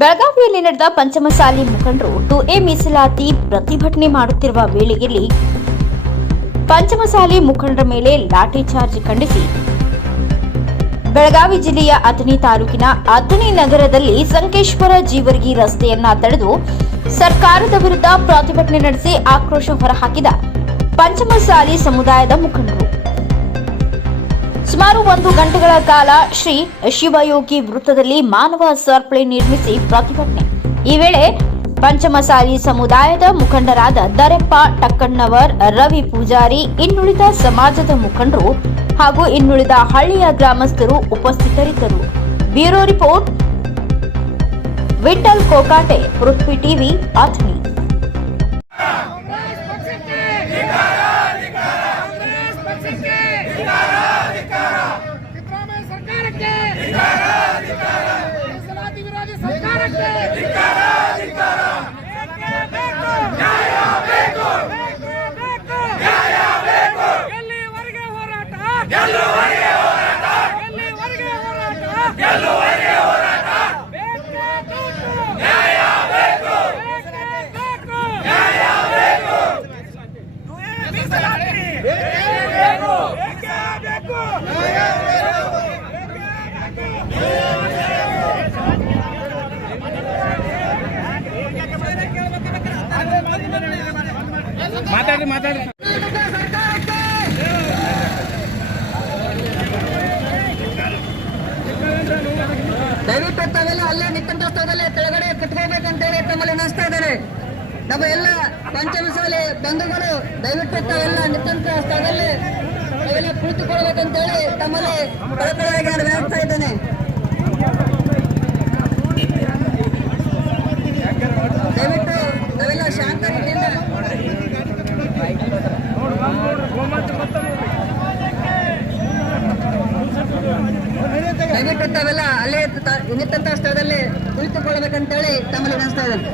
ಬೆಳಗಾವಿಯಲ್ಲಿ ನಡೆದ ಪಂಚಮಸಾಲಿ ಮುಖಂಡರು ಟು ಎ ಮೀಸಲಾತಿ ಪ್ರತಿಭಟನೆ ಮಾಡುತ್ತಿರುವ ವೇಳೆಯಲ್ಲಿ ಪಂಚಮಸಾಲಿ ಮುಖಂಡರ ಮೇಲೆ ಲಾಠಿ ಚಾರ್ಜ್ ಖಂಡಿಸಿ ಬೆಳಗಾವಿ ಜಿಲ್ಲೆಯ ಅಥಣಿ ತಾಲೂಕಿನ ಅಥಣಿ ನಗರದಲ್ಲಿ ಸಂಕೇಶ್ವರ ಜೀವರ್ಗಿ ರಸ್ತೆಯನ್ನ ತಡೆದು ಸರ್ಕಾರದ ವಿರುದ್ಧ ಪ್ರತಿಭಟನೆ ನಡೆಸಿ ಆಕ್ರೋಶ ಹೊರಹಾಕಿದ ಪಂಚಮಸಾಲಿ ಸಮುದಾಯದ ಮುಖಂಡರು. ಸುಮಾರು ಒಂದು ಗಂಟೆಗಳ ಕಾಲ ಶ್ರೀ ಶಿವಯೋಗಿ ವೃತ್ತದಲ್ಲಿ ಮಾನವ ಸರ್ಪಳಿ ನಿರ್ಮಿಸಿ ಪ್ರತಿಭಟನೆ. ಈ ವೇಳೆ ಪಂಚಮಸಾಲಿ ಸಮುದಾಯದ ಮುಖಂಡರಾದ ದರೆಪ್ಪ ಟಕ್ಕಣ್ಣವರ್, ರವಿ ಪೂಜಾರಿ, ಇನ್ನುಳಿದ ಸಮಾಜದ ಮುಖಂಡರು ಹಾಗೂ ಇನ್ನುಳಿದ ಹಳ್ಳಿಯ ಗ್ರಾಮಸ್ಥರು ಉಪಸ್ಥಿತರಿದ್ದರು. Bureau report Vithal Kokate Prithvi TV, Athani. ಮಾತಾಡ್ರಿ ಮಾತಾಡ್ರಿ ದಯವಿಟ್ಟು ತಾವೆಲ್ಲ ಅಲ್ಲೇ ನಿಂತ ಸ್ಥಳದಲ್ಲೇ ಕೆಳಗಡೆ ಹೇಳಿ ತಮ್ಮಲ್ಲಿ ನಡೆಸ್ತಾ ಇದ್ದಾರೆ ನಮ್ಮ ಎಲ್ಲ ಪಂಚಮಸಾಲಿ ಬಂಧುಗಳು, ದಯವಿಟ್ಟು ತಾವೆಲ್ಲ ನಿಂತ ಸ್ಥಳದಲ್ಲಿ ತಾವೆಲ್ಲ ಕುಳಿತುಕೊಳ್ಬೇಕಂತೇಳಿ ತಮ್ಮಲ್ಲಿ ಕಳಕಳಿಯಾಗಿ ನಾನು ಹೇಳ್ತಾ ಇದ್ದೇನೆ ದಯವಿಟ್ಟು ತಾವೆಲ್ಲ ಶಾಂತ ರೀತಿಯಿಂದ ತಾವೆಲ್ಲ ಅಲ್ಲೇ ತ- ನಿಂತ ಸ್ಥಳದಲ್ಲಿ ಕುಳಿತುಕೊಳ್ಬೇಕಂತೇಳಿ ತಮ್ಮಲ್ಲಿ ನೆನೆಸ್ತಾ ಇದ್ದೇನೆ